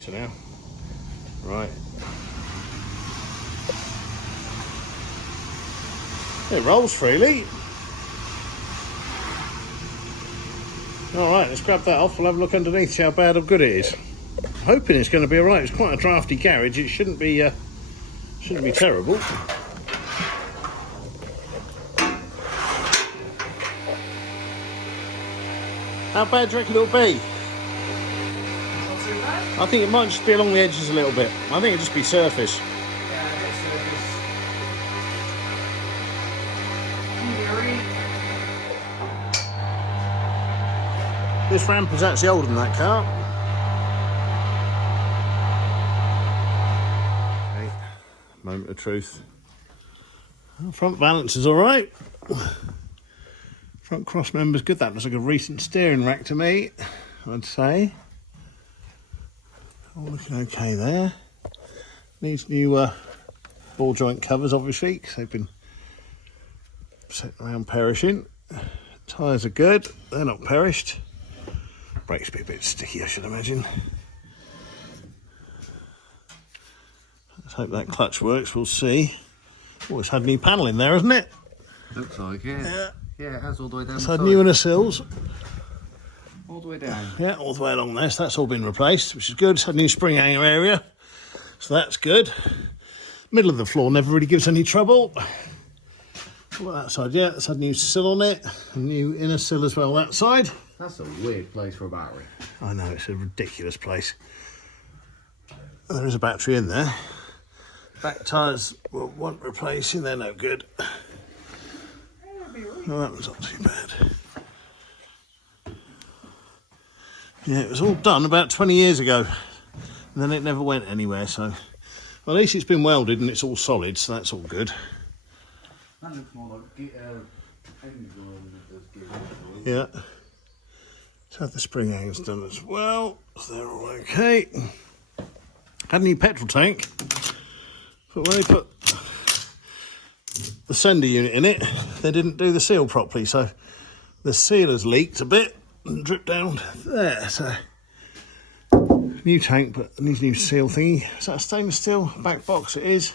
So now, right. It rolls freely. Alright, let's grab that off. We'll have a look underneath, see how bad or good it is. I'm hoping it's going to be alright. It's quite a drafty garage. It shouldn't be terrible. How bad do you reckon it'll be? I think it might just be along the edges a little bit. I think it'll just be surface. Yeah, it's surface. This ramp is actually older than that car. Okay, moment of truth. Front balance is alright. Front cross member's good. That looks like a recent steering rack to me, I'd say. All looking okay there. Needs new ball joint covers, obviously, because they've been sitting around perishing. Tyres are good. They're not perished. Brakes be a bit sticky, I should imagine. Let's hope that clutch works. We'll see. Oh, it's had new panel in there, hasn't it? Looks like it. Yeah. Yeah, it has all the way down. It's had new inner sills. All the way down. Yeah, all the way along there. So that's all been replaced, which is good. It's had a new spring hanger area, so that's good. Middle of the floor never really gives any trouble. What about that side? Yeah, it's had a new sill on it. A new inner sill as well that side. That's a weird place for a battery. I know, it's a ridiculous place. There is a battery in there. Back tyres will want replacing, they're no good. No, that one's not too bad. Yeah, it was all done about 20 years ago. And then it never went anywhere, so... Well, at least it's been welded and it's all solid, so that's all good. That looks more like Yeah. Let's have the spring hangers done as well. So they're all okay. Had a new petrol tank. But when they put the sender unit in it, they didn't do the seal properly, so the seal has leaked a bit and dripped down there. So new tank, but it needs a new seal thingy. Is that a stainless steel back box? It is.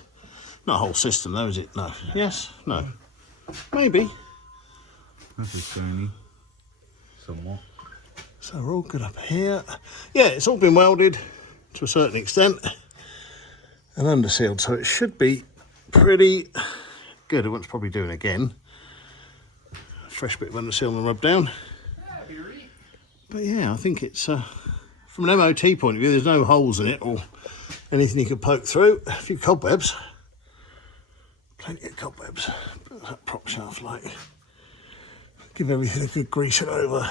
Not a whole system though, is it? No. Yes? No. Maybe. This is shiny. Somewhat. So we're all good up here. Yeah, it's all been welded to a certain extent and under sealed, so it should be pretty good. It wants probably doing again. Fresh bit of under seal and rub down. But yeah, I think it's from an MOT point of view, there's no holes in it or anything you could poke through. A few cobwebs. Plenty of cobwebs. Put that prop shaft like. Give everything a good grease it over.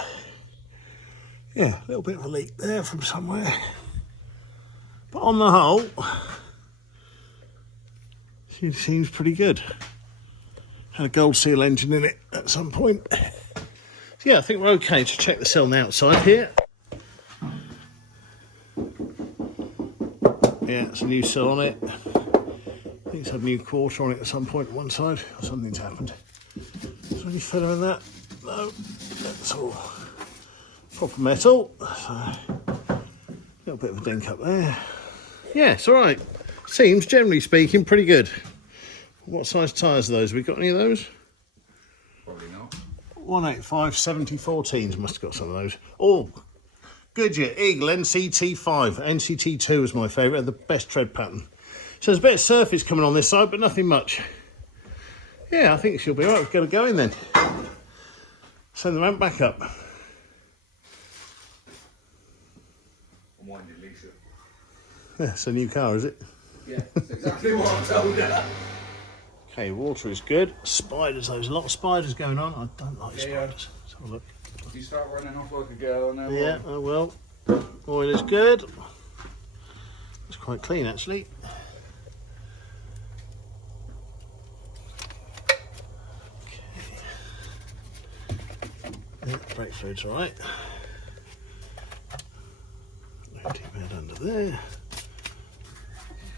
Yeah, a little bit of a leak there from somewhere. But on the whole, it seems pretty good. Had a gold seal engine in it at some point. So yeah, I think we're okay to check the cell on the outside here. Yeah, it's a new cell on it. I think it's had a new quarter on it at some point on one side. Something's happened. Is there any filler in that? No, that's all proper metal. So, a little bit of a dink up there. Yeah, it's all right. Seems, generally speaking, pretty good. What size tyres are those? Have we got any of those? Probably not. 185 70 14s. Must have got some of those. Oh, Goodyear Eagle NCT5. NCT2 was my favourite. The best tread pattern. So there's a bit of surface coming on this side, but nothing much. Yeah, I think she'll be all right. We're going to go in then. Send the ramp back up. Yeah, it's a new car, is it? Yeah, that's exactly what I told you. Okay, water is good. Spiders, there's a lot of spiders going on. I don't like spiders. Yeah. Let's have a look. You start running off like a girl now. Yeah, I will. Oil is good. It's quite clean, actually. Yeah, brake fluid's all right. No too bad under there.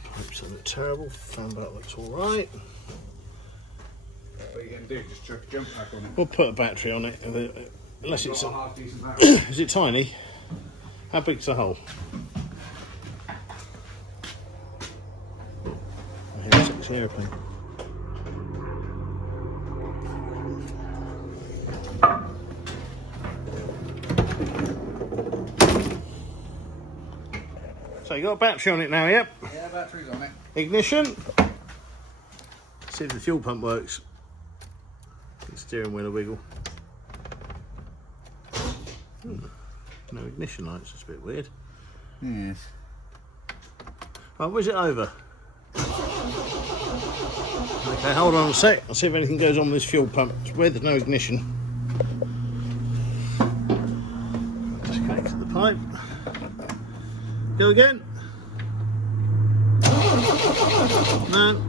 Pipes don't look terrible. Fan belt looks all right. What are you going to do? Just chuck a jump pack on it? We'll put a battery on it. Unless it's a half decent battery. Is it tiny? How big's the hole? taxi aeroplane. So you got a battery on it now, yep? Yeah, battery's on it. Ignition. See if the fuel pump works. The steering wheel a wiggle. No ignition lights, that's a bit weird. Yes. Right, where's it over? Okay, hold on a sec. I'll see if anything goes on with this fuel pump. It's weird there's no ignition. Just connect to the pipe. Go again. No,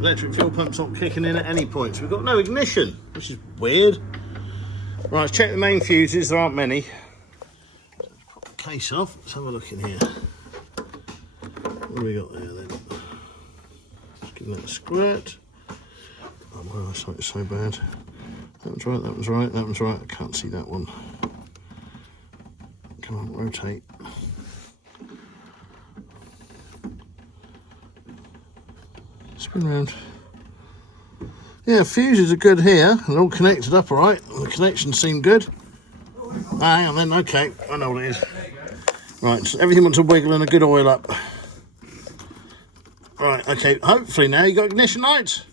electric fuel pump's not kicking in at any point. So we've got no ignition, which is weird. Right, let's check the main fuses. There aren't many. So let's pop the case off. Let's have a look in here. What do we got there then? Just give that a squirt. Oh, my eyesight's so bad. That one's right, that one's right, that one's right. I can't see that one. Come on, rotate. Spin round. Yeah, fuses are good here. They're all connected up all right. The connections seem good. Ah, hang on then, okay. I know what it is. Right, so everything wants a wiggle and a good oil up. Right, okay, hopefully now you got ignition lights.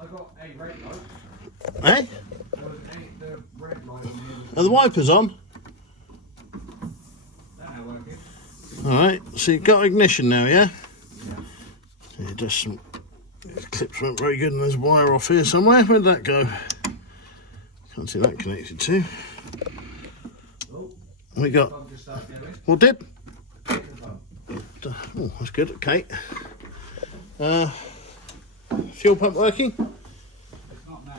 I got a red light. Eh? There was the red light on Are the wipers on? that now working. Alright, so you've got ignition now, yeah? Yeah, it does some... The clips weren't very good and there's a wire off here somewhere. Where'd that go? Can't see that connected to. Oh, We got... pump just started going. What did? The pump. Oh, that's good, okay. Fuel pump working? It's not now.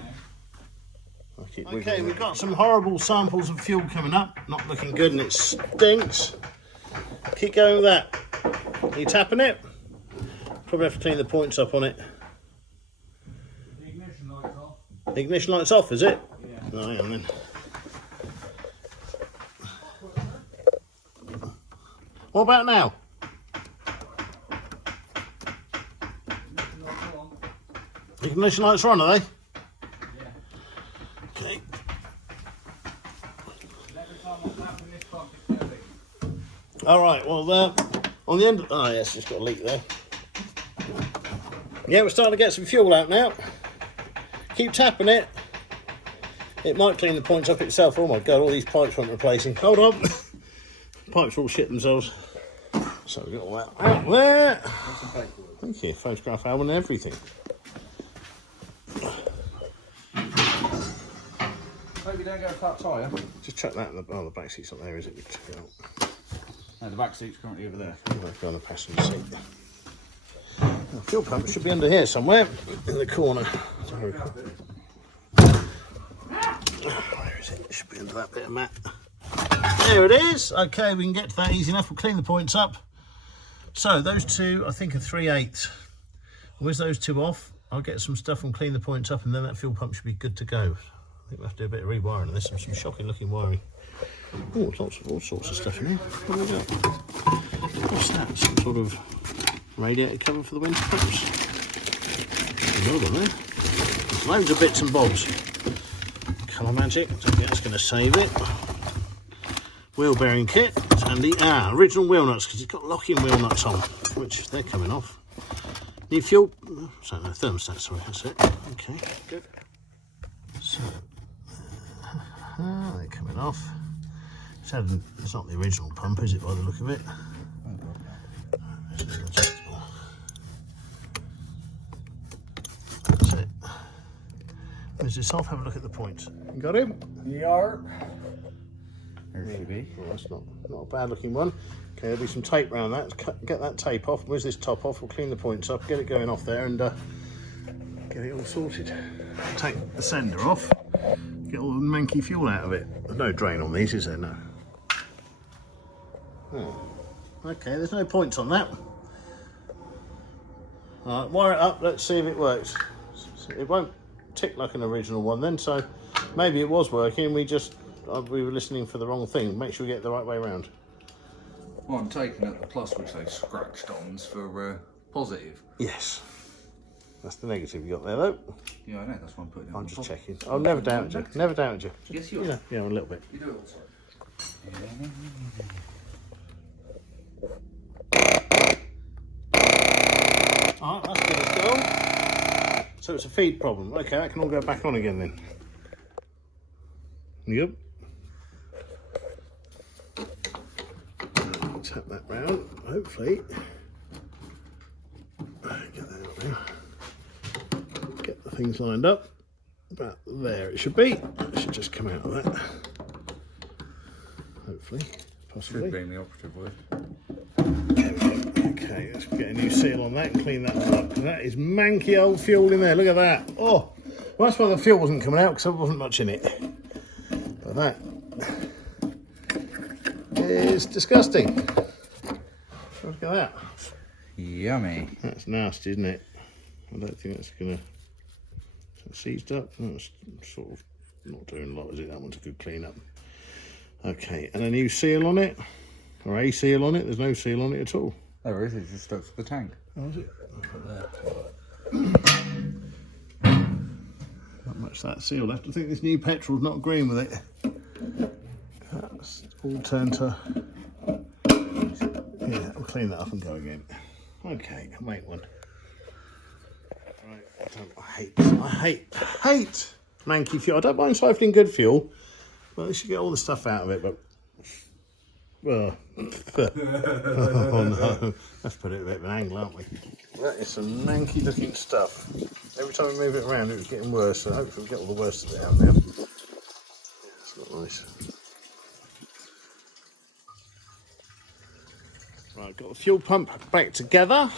Okay, we've got some horrible samples of fuel coming up. Not looking good and it stinks. Keep going with that. Are you tapping it? Probably have to clean the points up on it. The ignition light's off. The ignition light's off, is it? Yeah. No, hang on then. What about now? Ignition light's on. Ignition lights are on, are they? Yeah. Okay. Every time I tap in this pump, it's going to leak. Alright, well, on the end... Oh, yes, it's got a leak there. Yeah, we're starting to get some fuel out now. Keep tapping it. It might clean the points up itself. Oh my god, all these pipes want replacing. Hold on. Pipes all shit themselves. So we've got all that out there. Thank you. Photograph album and everything. Hope you don't go a flat tyre. Just check that. The back seat's not there, is it? We check it out. No, the back seat's currently over there. Let's go on the passenger seat. The fuel pump should be under here somewhere in the corner. Where is it? It should be under that bit of mat. There it is. Okay, we can get to that easy enough. We'll clean the points up. So those two, I think, are 3/8. With those two off, I'll get some stuff and clean the points up, and then that fuel pump should be good to go. I think we'll have to do a bit of rewiring. There's some shocking looking wiring. Oh, lots of all sorts of stuff in here. What have we got? What's that? Some sort of radiator cover for the winter pumps. Another one there. There's loads of bits and bobs. Colour magic. Don't think that's going to save it. Wheel bearing kit. It's handy. Original wheel nuts, because it's got locking wheel nuts on, which they're coming off. New fuel. So no thermostat. Sorry, that's it. Okay, good. So they're coming off. It's not the original pump, is it, by the look of it? It's adjustable. That's it. Where's this off? Have a look at the points. You got him? Yeah. There should be. Well, that's not a bad looking one. Okay, there'll be some tape around that. Get that tape off. Where's this top off? We'll clean the points up, get it going off there, and get it all sorted. Take the sender off. Get all the manky fuel out of it. There's no drain on these, is there? No. Okay, there's no points on that. Alright, wire it up, let's see if it works. It won't tick like an original one then, so maybe it was working, we were listening for the wrong thing. Make sure we get it the right way around. Well, I'm taking out the plus which they scratched on for positive. Yes. That's the negative you got there, though. Yeah, I know. That's why I'm putting it on. I'm just checking. I've never doubted you. Never doubted you. Yes, you are. Yeah, a little bit. You do it also. Alright, that's good as gold. So it's a feed problem. Okay, that can all go back on again then. Yep. Tap that round, hopefully. Get that out there. Get the things lined up. About there it should be. It should just come out of that. Hopefully, possibly. Should be the operative word. Okay, let's get a new seal on that and clean that all up. That is manky old fuel in there. Look at that. Oh, well, that's why the fuel wasn't coming out, because there wasn't much in it. But that is disgusting. Look at that. Yummy. That's nasty, isn't it? I don't think that's gonna. Is that seized up? No, it's sort of not doing a lot, is it? That one's a good clean up. Okay, and a new seal on it, or a seal on it. There's no seal on it at all. There is. It just stuck to the tank. Oh, is it? Not much that seal left. I think this new petrol's not agreeing with it. That's all turned to. Yeah, I'll clean that up and go again. Okay, I'll make one. Right, I hate manky fuel. I don't mind siphoning good fuel, but they should get all the stuff out of it. But well, oh no, let's put it a bit of an angle, aren't we? That is some manky looking stuff. Every time we move it around, it was getting worse. So hopefully we'll get all the worst of it out now. Yeah, it's not nice. Right, got the fuel pump back together.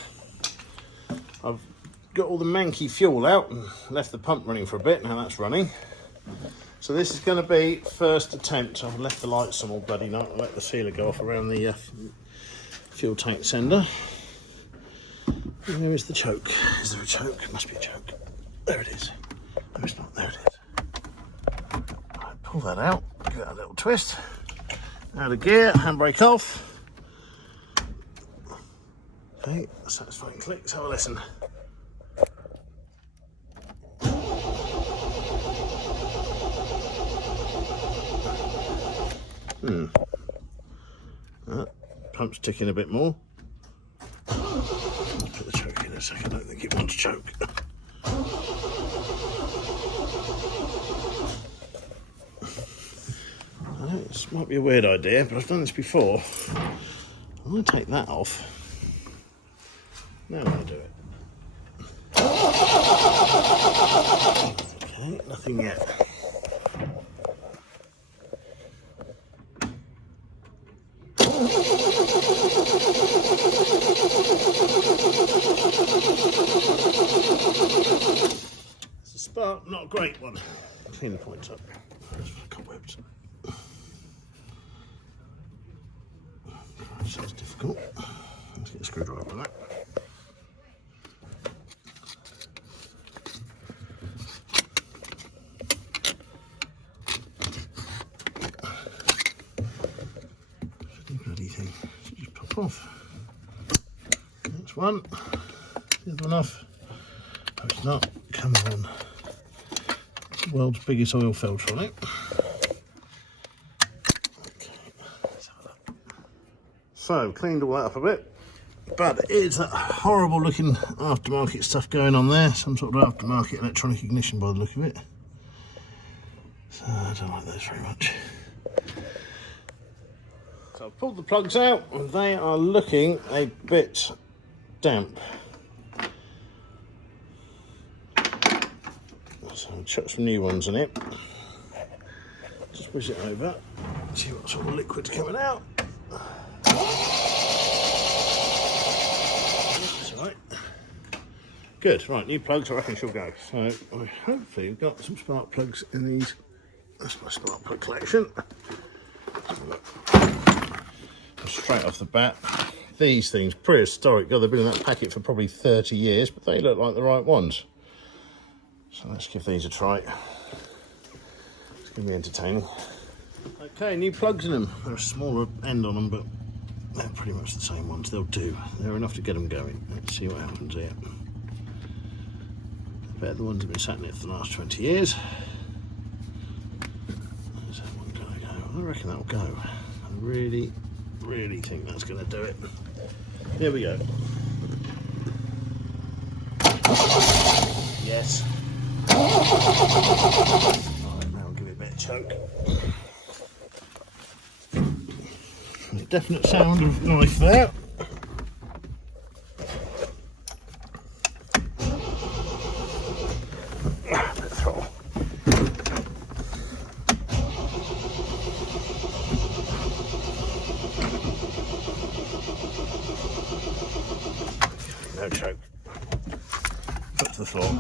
I've got all the manky fuel out and left the pump running for a bit. Now that's running. So this is going to be first attempt. I've left the lights on all bloody night. I'll let the sealer go off around the fuel tank sender. And there is the choke. Is there a choke? It must be a choke. There it is. No, it's not. There it is. Right, pull that out. Give that a little twist. Out of gear. Handbrake off. Okay, satisfying click. Let's have a listen. Pump's ticking a bit more. Let's put the choke in a second. I don't think it wants choke. I know this might be a weird idea, but I've done this before. I'm going to take that off. Now I'm going to do it. Okay, nothing yet. It's a spark, not a great one. Clean the points up. Cobwebs. This is difficult. Let's get a screwdriver on that. Bloody thing. Should just pop off. That's one. The other one off. No, it's not. Come on. World's biggest oil filter on it. Okay, let's have a look. So, cleaned all that up a bit. But it's that horrible looking aftermarket stuff going on there. Some sort of aftermarket electronic ignition by the look of it. So, I don't like those very much. So I've pulled the plugs out and they are looking a bit damp. So I'll chuck some new ones in it. Just push it over, see what sort of liquid's coming out. That's all right. Good, right, new plugs, I reckon she'll go. So hopefully we've got some spark plugs in these. That's my spark plug collection. Straight off the bat, these things, prehistoric. God, they've been in that packet for probably 30 years, but they look like the right ones. So let's give these a try. It's going to be entertaining. Okay, new plugs in them. They're a smaller end on them, but They're pretty much the same ones. They'll do. They're enough to get them going. Let's see what happens here. I bet the ones have been sat in it for the last 20 years. Where's that one going to go? I reckon that'll go. I really think that's going to do it. Here we go. Yes. Alright, now I'll give it a bit of choke. Definite sound of knife there. Bit of throttle. No choke. Foot to the floor.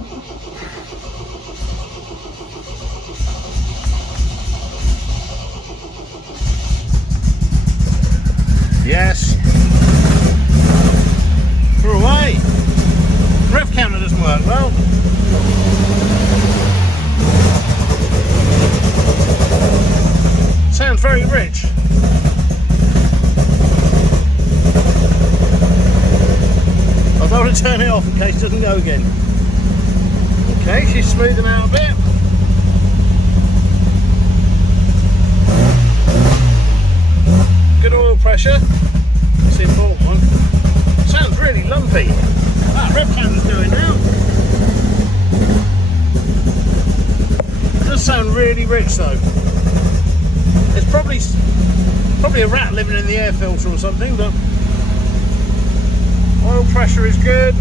Yes. We're away. Rev counter doesn't work well. Sounds very rich. I don't want to turn it off in case it doesn't go again. Okay, she's smoothing out a bit. Good oil pressure. That's the important one. Sounds really lumpy. That rev counter's doing now. It does sound really rich though. It's probably a rat living in the air filter or something, but oil pressure is good.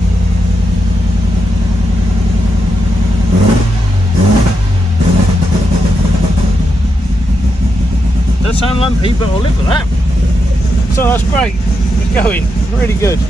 Does sound lumpy, but I'll live with that. So that's great. It's going really good.